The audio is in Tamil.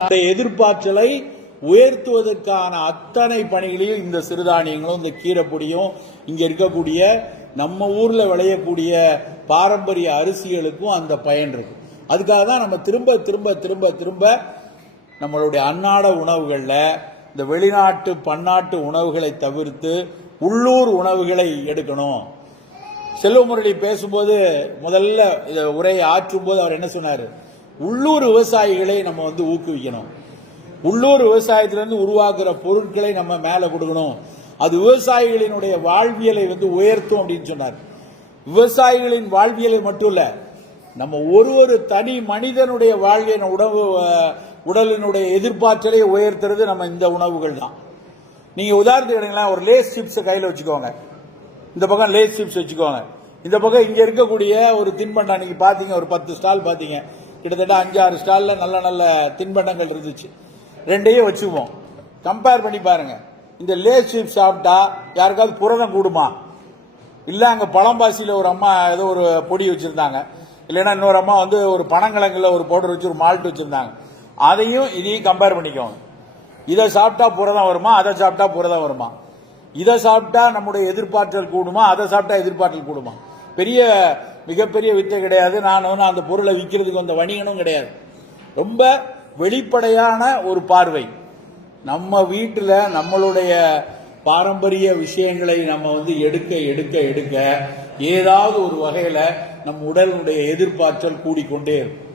அந்த எதிர்பார்ச்சலை உயர்த்துவதற்கான அத்தனை பணிகளையும் இந்த சிறுதானியங்களும் இந்த கீரைப்பொடியும் இங்க இருக்கக்கூடிய நம்ம ஊர்ல விளையக்கூடிய பாரம்பரிய அரிசிகளுக்கும் அந்த பயன் இருக்கு. அதுக்காக தான் நம்ம திரும்ப திரும்ப திரும்ப திரும்ப நம்மளுடைய அன்னாட உணவுகளில் இந்த வெளிநாட்டு பன்னாட்டு உணவுகளை தவிர்த்து உள்ளூர் உணவுகளை எடுக்கணும். செல்வமுரளி பேசும்போது முதல்ல இதை உரையை ஆற்றும் போது அவர் என்ன சொன்னார்? உள்ளூர் விவசாயிகளை நம்ம வந்து ஊக்குவிக்கணும். உள்ளூர் விவசாயத்திலிருந்து உருவாக்குற பொருட்களை நம்ம மேலே கொடுக்கணும். அது விவசாயிகளினுடைய வாழ்வியலை வந்து உயர்த்தும் அப்படின்னு சொன்னார். விவசாயிகளின் வாழ்வியலை மட்டும் இல்லை நம்ம ஒரு ஒரு தனி மனிதனுடைய வாழ்வியல் உணவு உடலினுடைய எதிர்பார்த்தலை உயர்த்துறது நம்ம இந்த உணவுகள் தான். நீங்கள் உதாரணத்துக்கு எடுங்களேன் ஒரு லேஸ் சிப்ஸை கையில் வச்சுக்கோங்க. இந்த பக்கம் லேஸ் சிப்ஸ் வச்சுக்கோங்க. இந்த பக்கம் இங்கே இருக்கக்கூடிய ஒரு தின்பண்டம் நீங்க பார்த்தீங்க ஒரு பத்து ஸ்டால் பார்த்தீங்க கிட்டத்தட்ட அஞ்சாறு ஸ்டாலில் நல்ல நல்ல தின்பண்டங்கள் இருந்துச்சு. ரெண்டையும் வச்சுக்குவோம். கம்பேர் பண்ணி பாருங்க. இந்த லேஸ் சீப் சாப்பிட்டா யாருக்காவது புரதம் கூடுமா? இல்லை அங்கே பழம்பாசியில் ஒரு அம்மா ஏதோ ஒரு பொடி வச்சுருந்தாங்க. இல்லைன்னா இன்னொரு அம்மா வந்து ஒரு பனங்கிழங்கில் ஒரு பவுடர் வச்சு ஒரு மால்ட் வச்சுருந்தாங்க. அதையும் இதையும் கம்பேர் பண்ணிக்கோங்க. இதை சாப்பிட்டா புரதம் வருமா? அதை சாப்பிட்டா புரதம் வருமா? இதை சாப்பிட்டா நம்முடைய எதிர்பார்த்தல் கூடுமா? அதை சாப்பிட்டா எதிர்பார்த்தல் கூடுமா? பெரிய மிகப்பெரிய வித்தை கிடையாது. நான் அந்த பொருளை விற்கிறதுக்கு வந்த வணிகனும் கிடையாது. ரொம்ப வெளிப்படையான ஒரு பார்வை. நம்ம வீட்டில் நம்மளுடைய பாரம்பரிய விஷயங்களை நம்ம வந்து எடுக்க எடுக்க எடுக்க ஏதாவது ஒரு வகையில் நம் உடலினுடைய எதிர்பார்த்தல் கூடிக்கொண்டே இருக்கும்.